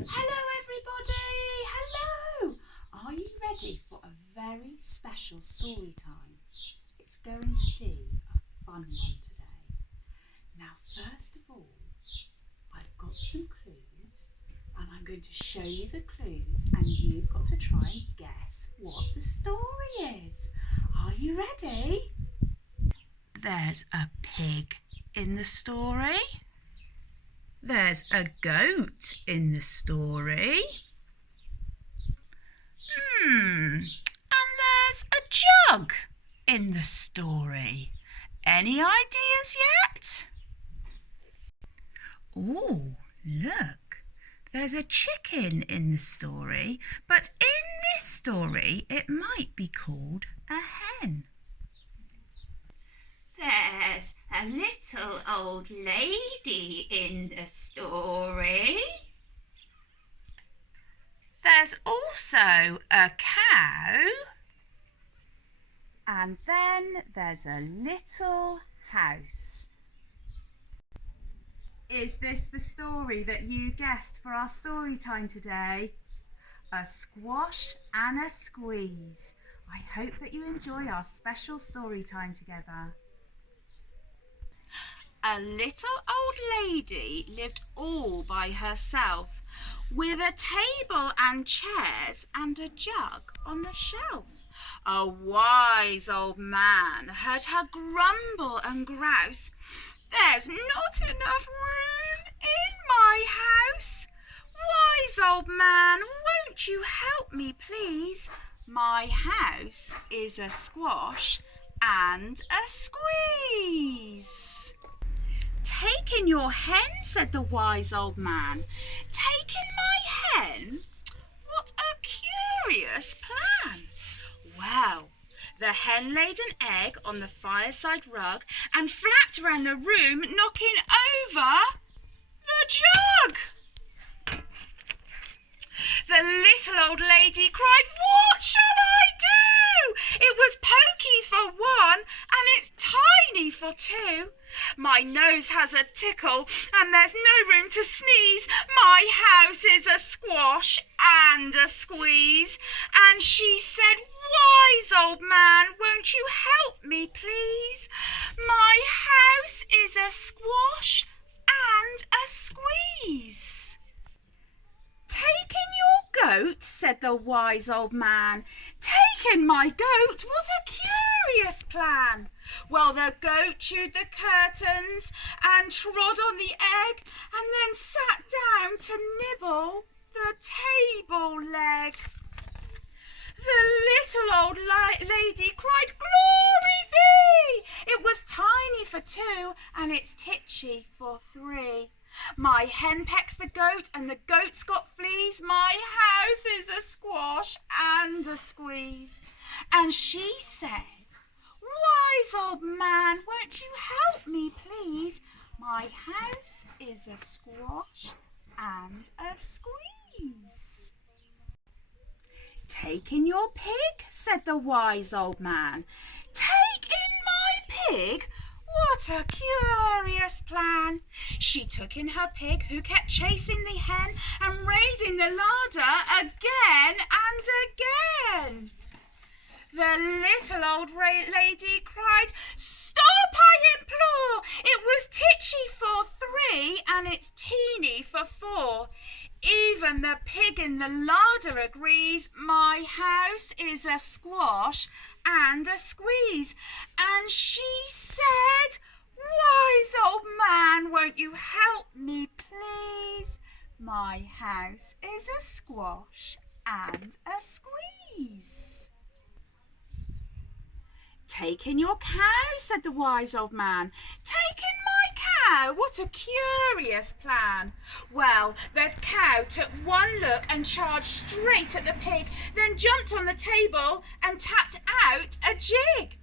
Hello everybody! Hello! Are you ready for a very special story time? It's going to be a fun one today. Now first of all, I've got some clues and I'm going to show you the clues and you've got to try and guess what the story is. Are you ready? There's a pig in the story. There's a goat in the story. And there's a jug in the story. Any ideas yet? Oh, look. There's a chicken in the story, but in this story it might be called a hen. There's a little old lady in the story. There's also a cow. And then there's a little house. Is this the story that you guessed for our story time today? A squash and a squeeze. I hope that you enjoy our special story time together. A little old lady lived all by herself, with a table and chairs and a jug on the shelf. A wise old man heard her grumble and grouse. "There's not enough room in my house. Wise old man, won't you help me, please? My house is a squash and a squeeze." "Take in your hen," said the wise old man. "Take in my hen? What a curious plan." Well, the hen laid an egg on the fireside rug and flapped round the room, knocking over the jug. The little old lady cried, "What shall I do? It was pokey for one and it's tiny for two. My nose has a tickle and there's no room to sneeze. My house is a squash and a squeeze." And she said, "Wise old man, won't you help me, please? My house is a squash and a squeeze." "Take in your goat," said the wise old man. "Take in my goat? What a curious plan." Well, the goat chewed the curtains and trod on the egg and then sat down to nibble the table leg. The little old lady cried, "Glory be! It was tiny for two and it's titchy for three. My hen pecks the goat and the goat's got fleas. My house is a squash and a squeeze." And she said, "Wise old man, won't you help me, please? My house is a squash and a squeeze." "Take in your pig," said the wise old man. "Take in my pig? What a curious plan." She took in her pig, who kept chasing the hen and raiding the larder again and again. The little old lady cried, "Stop, I implore! It was titchy for three and it's teeny for four. Even the pig in the larder agrees. My house is a squash and a squeeze." And she said, "Wise old man, won't you help me, please? My house is a squash and a squeeze." "Take in your cow," said the wise old man. "Take in my cow? What a curious plan." Well, the cow took one look and charged straight at the pig, then jumped on the table and tapped out a jig.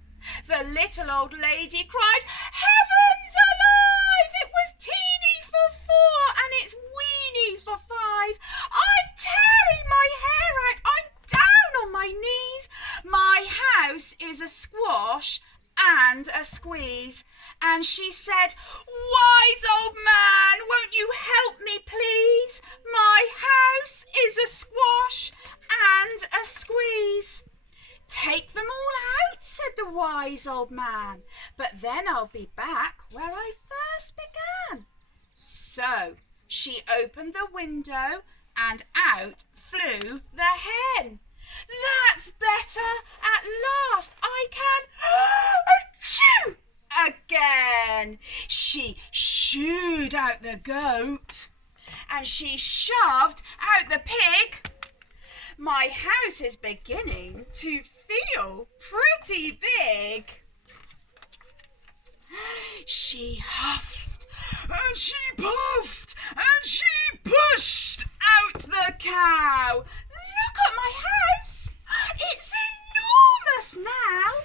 The little old lady cried, "Heavens alive! It was teeny for four and it's weeny for five. I'm tearing my hair out. I'm down on my knees. My house is a squash and a squeeze." And she said, "Wise old man, won't you help me, please? My house wise old man, but then I'll be back where I first began. So she opened the window and out flew the hen. That's better. At last I can achoo again. She shooed out the goat and she shoved out the pig. My house is beginning to feel pretty big. She huffed and she puffed and she pushed out the cow. Look at my house. It's enormous now.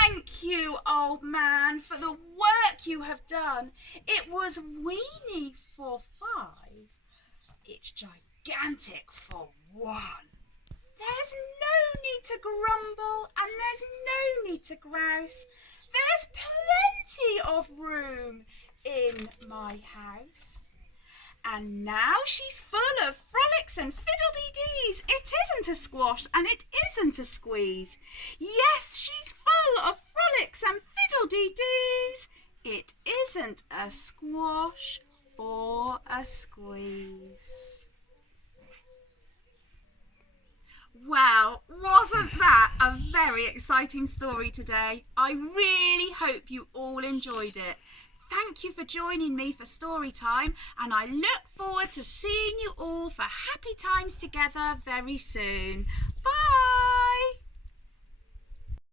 Thank you, old man, for the work you have done. It was weeny for 5. It's gigantic for 1. There's no need to grumble and there's no need to grouse. There's plenty of room in my house. And now she's full of frolics and fiddle-dee-dees. It isn't a squash and it isn't a squeeze. Yes, she's full of frolics and fiddle-dee-dees. It isn't a squash or a squeeze. Well, wasn't that a very exciting story today? I really hope you all enjoyed it. Thank you for joining me for story time, and I look forward to seeing you all for happy times together very soon. Bye!